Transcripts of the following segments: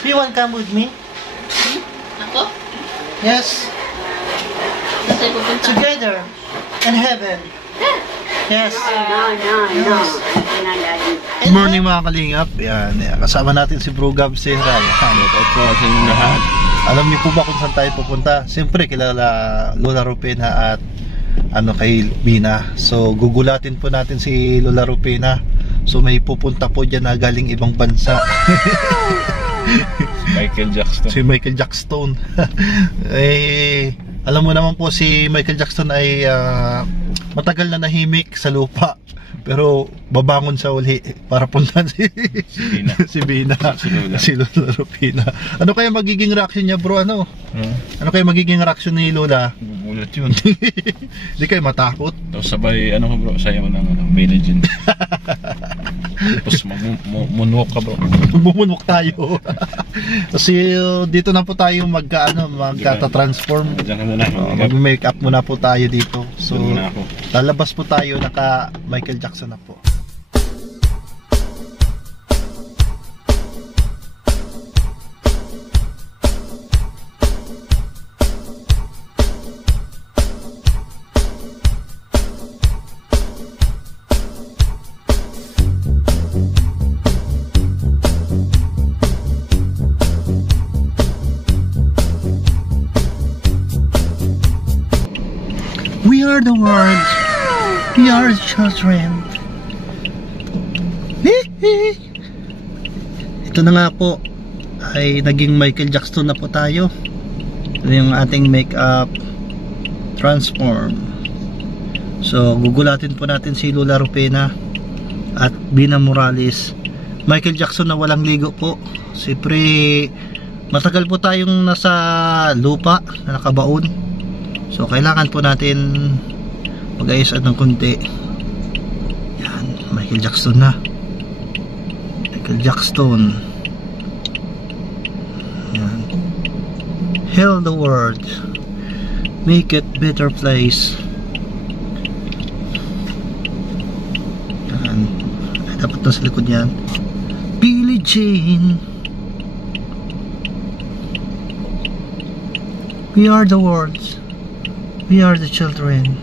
You want come with me? Ako? Yes. Kasi pupunta. Together in heaven. Yes. No. Good morning mga kalingap. Yan, kasama natin si Bro Gab Serra. Shoutout po sa inyong lahat. Alam niyo po ba kung saan tayo pupunta? Siyempre kilala Lola Rupena at kay Bina. So gugulatin po natin si Lola Rupena. So may pupunta po dyan na galing ibang bansa. Michael Jackson. Si Michael Jackson. Alam mo naman po si Michael Jackson ay matagal na nahimik sa lupa. Pero babangon sa uli para puntahan si Bina. Si Lola Rupena. Ano kaya magiging reaction niya, bro? Ano kaya magiging reaction ni Lola? Ulat yun. Hindi kayo matakot? Tapos sabay, bro, sayo mo ng May Legend. Tapos moonwalk ka, bro. Bumunwalk tayo. Kasi dito na po tayo magka-transform. Mag-make up muna po tayo dito. So lalabas po tayo, naka Michael Jackson na po. We are the world. We are the children. Ito na nga po ay naging Michael Jackson na po tayo. Ito yung ating makeup transform. So gugulatin po natin si Lola Rupena at Bina Morales. Michael Jackson na walang ligo po. Siyempre matagal po tayong nasa lupa na nakabaon. So kailangan po natin mag-ayos ng konti. Yan, Michael Jackson na. Michael Jackson. Yan. Heal the world. Make it better place. Yan. Ay, dapat na sa likod yan. Billie Jean. We are the world. We are the children.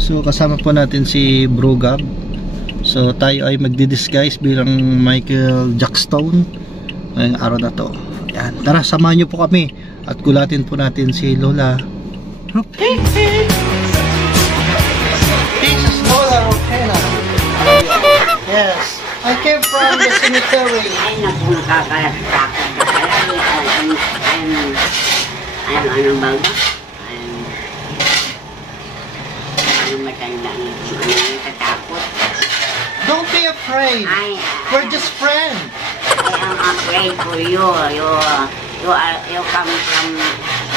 So kasama po natin si Bro Gab. So tayo ay magdi-disguise bilang Michael Jackson ngayong araw na to. Yan. Tara, samahan nyo po kami at gulatin po natin si Lola. This is Lola Rupena. Yes, I came from the cemetery. Ay, naku, nakakatakot na pala. Ano baga? Ano matanda na natatakot? Don't be afraid. We're just friends. I am afraid for you. You come from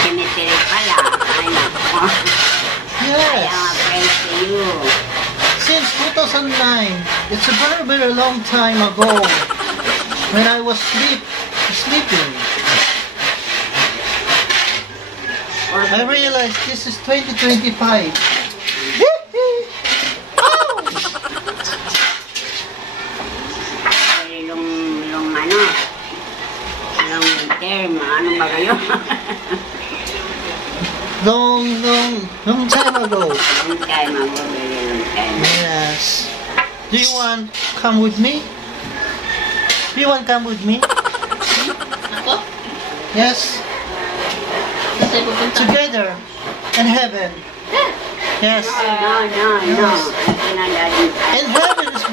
cemetery pala. Ay, naku. Yes. I am afraid for you. Since 2009, it's a very, very long time ago when I was sleeping. I realized this is 2025. Long time ago. Long time ago, very long time. Yes. Do you want come with me? Do you want come with me? Ako? Yes. Kasi pupunta. Together in heaven. Yes. No. In heaven is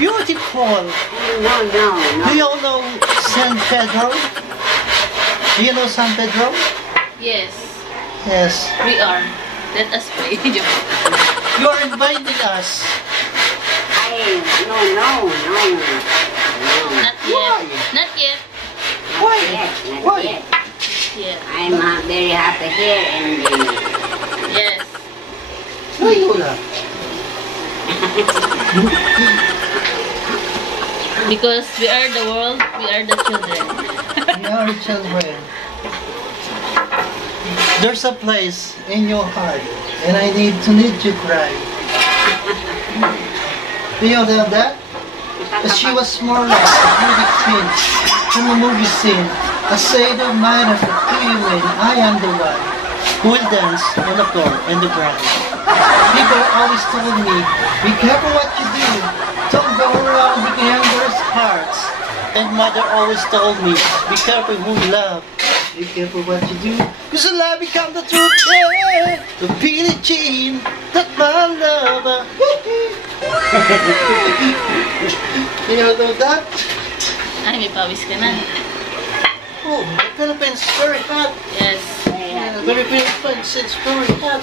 beautiful. No. Do you all know San Pedro? Do you know San Pedro? Yes. Yes. We are. Let us pray. You are inviting us. No. Not yet. Not yet. Why? Why? Yeah. I'm very happy here and Yes. Why, Lola? Because we are the world, we are the children. We are children. There's a place in your heart, and I need you cry. Do you know that? She was more like a beauty queen from a movie scene. A shade of mine of when I am the one who will dance on the floor and the ground. People always told me, be careful what you do. Don't go around breaking youngers' hearts. And mother always told me, be careful who you love. Be careful what you do. Cause the love become the truth. Yeah. The Billie Jean, that my lover. You know that? Ay, may pawis ka na. Oh, the Philippines is very hot. Yes. Yeah, the Philippines is very hot.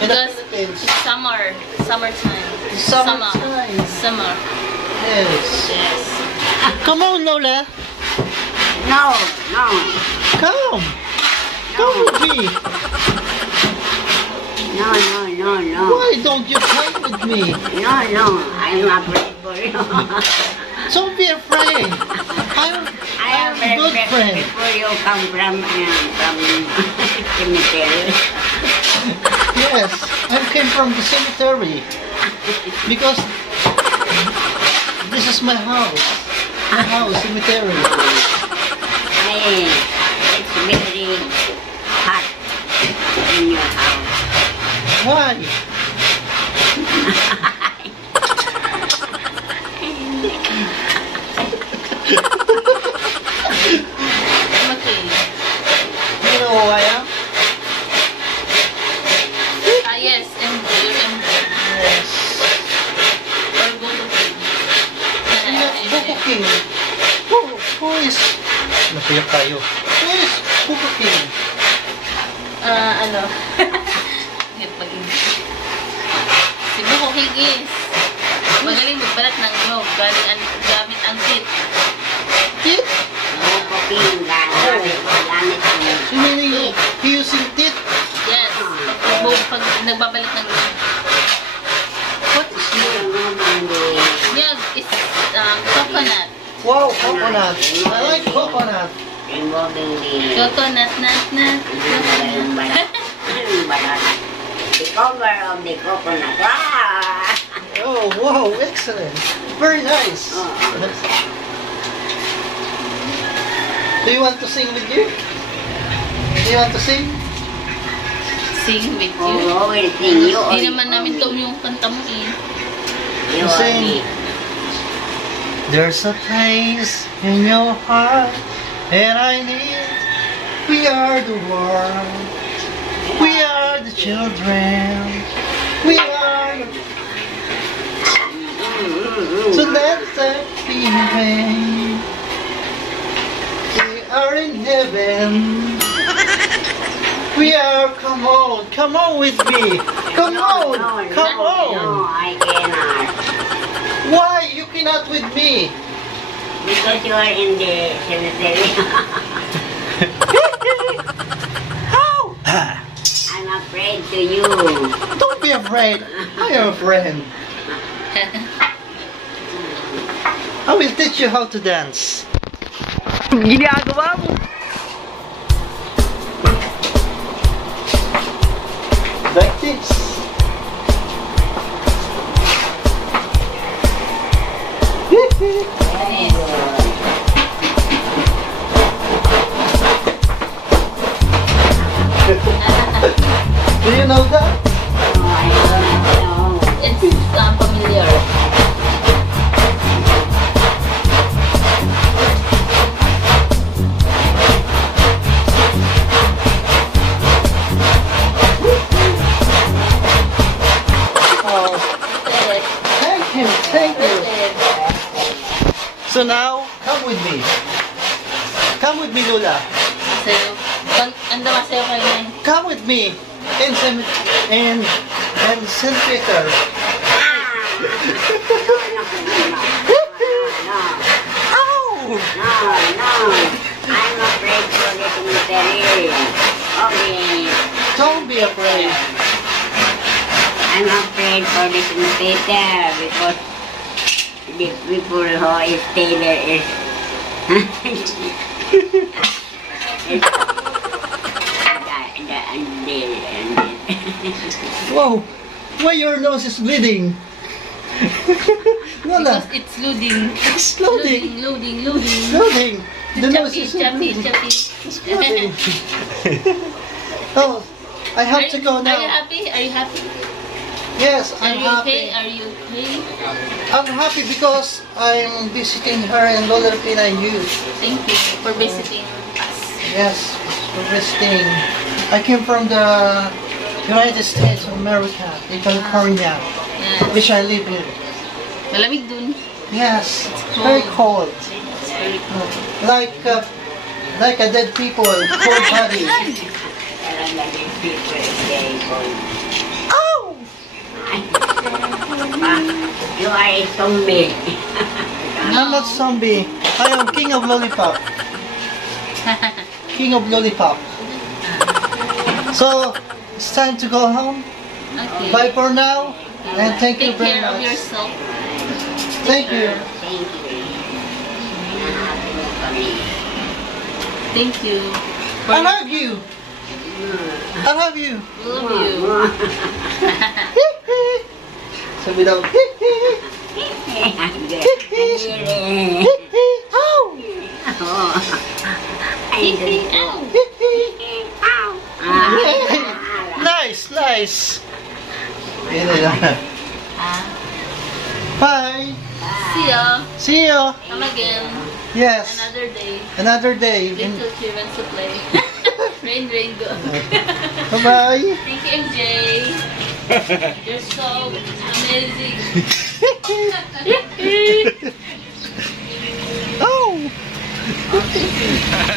In the Because Philippines. it's summer. Summertime. Summertime. Summer. Yes. Yes. Come on, Lola. No, no. Come. Come with me. No, no, no, no. Why don't you come with me? No, no. I'm afraid for you. Don't be afraid. I'm I am a good friend. before you come from cemetery. Yes, I came from the cemetery because this is my house. My house, cemetery. Hey, it's very hot in your house. Why? Okay. You know who I am? Ah, yes. And you're in. Yes. Or go to bed. Buko King. Who is... Napiyak tayo. Who is Buko King? Ano? Hirap mag-English. Si Buko King is magaling magbalat ng nyog gamit ang kit. Tit? Cooking, gamit mo. You mean he using tit? Yes. Pag nagbabalik ng nyog. What is it? Nyog is coconut. Wow, coconut. I like coconut. Removing Coconut, nut. the cover of the coconut. Ah! Oh, wow, excellent. Very nice. Do you want to sing with you? Do you want to sing? Sing with you. Oh, we'll sing you. Hindi naman namin to yung kanta mo eh. You Sing. There's a place in your heart, and I need. We are the world. We are the children. We are the... So let that be in vain. We are in heaven. We are, come on with me. Come on. No, I cannot. Why you cannot with me? Because you are in the cemetery. How? I'm afraid to you. Don't be afraid. I am a friend. I will teach you how to dance. Ginagawa mo. Like this. Do you know that? No, I don't know. It's familiar. Oh, thank you. So now, come with me. Come with me, Lula. Sayo. Ang dama sa'yo kayo na Come with me in St. Peter. Ow! No. I'm afraid for the cemetery. Okay. Don't be afraid. I'm afraid for the cemetery because the people who is stay there is Whoa! Why your nose is bleeding? Lola, Because it's loading. it's loading. Loading. Loading. The nose is Chappy. It's loading. Oh, I have to go Are you now. happy? Are you happy? Yes, Are I'm you happy. okay? Are you okay? I'm happy because I'm visiting her in Lola Rupina and you. Thank you for visiting us. Yes, for visiting. I came from the United States of America, in California, Yes. which I live in. Malamig dun. Yes, very cold. It's very cold. Like a dead people, cold body. Talaga din people is cold. Ow! You are a zombie. I'm not zombie. I am king of lollipop. King of lollipop. So it's time to go home. Okay. Bye for now, and thank you Take very care of much. yourself. Thank you. Thank you. Hinahabi mo kami. Thank you. I love you. I love you. Love you. Sabi daw. Ow! Ay, dito. Nice. Yun na lang. Ah, Bye. see ya. See you. Come again. Yes. Another day. Another day. Little children to play. Rain, go. Bye-bye. Thank you, MJ. You're so amazing. Oh!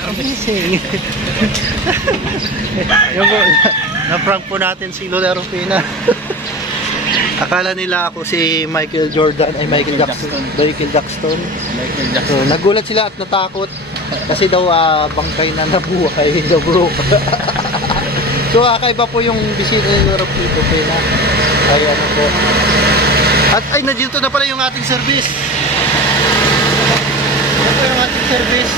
Amazing. Yung po, na-prank po natin si Lola Rupina. Akala nila ako si Michael Jordan, ay Michael Jackson. So, nagulat sila at natakot. Kasi daw bangkay na nabuhay, the bro. So, kakaiba po yung bisita ni Lola Rupina. Ay, ano po. At ay, nandito na pala yung ating service. Ito po yung ating service.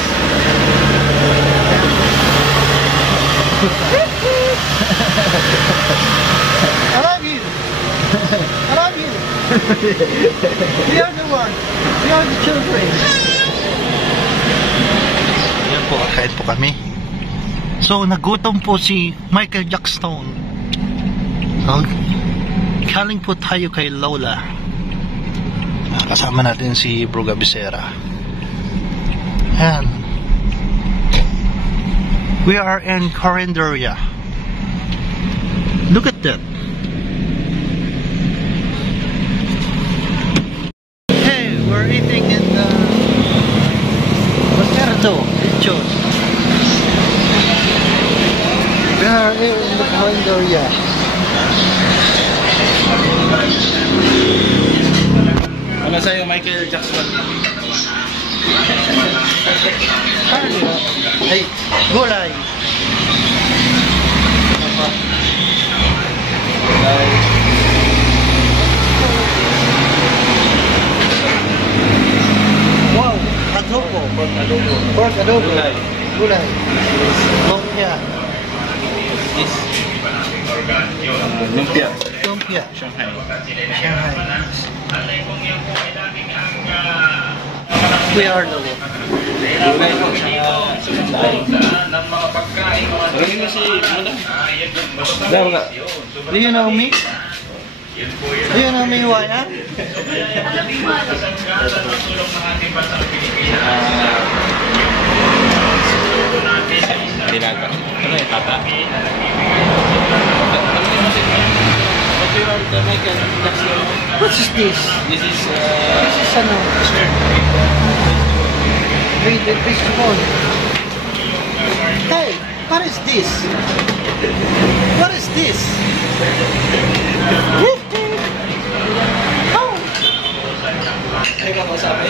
I love you. I love you. We are the one. We are the children. Yan po, kahit po kami. So, nagutom po si Michael Jackson. Galing po tayo kay Lola. Kasama natin si Bro Gabisera. Yan. We are in Corinderia. Look at that. Hey, we're eating in the Roberto Lechon. We are here in the Corinderia. Ano sa'yo, Michael Jackson? Hey, gulay. Wow, adobo. Pork adobo. Gulay. Lumpia. Lumpia. Lumpia. Shanghai. We are the one. Gulay po, saka Maraming na si Daw nga. Do you know me? Do you know me who I am? Dinaga. Ano yung tata? What you are the Michael Jackson? What is this? This is Ano? shirt. Wait, please phone. Hey, what is this? What is this? Oh! Ay ka masabi?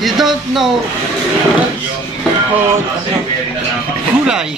You don't know what's called gulay.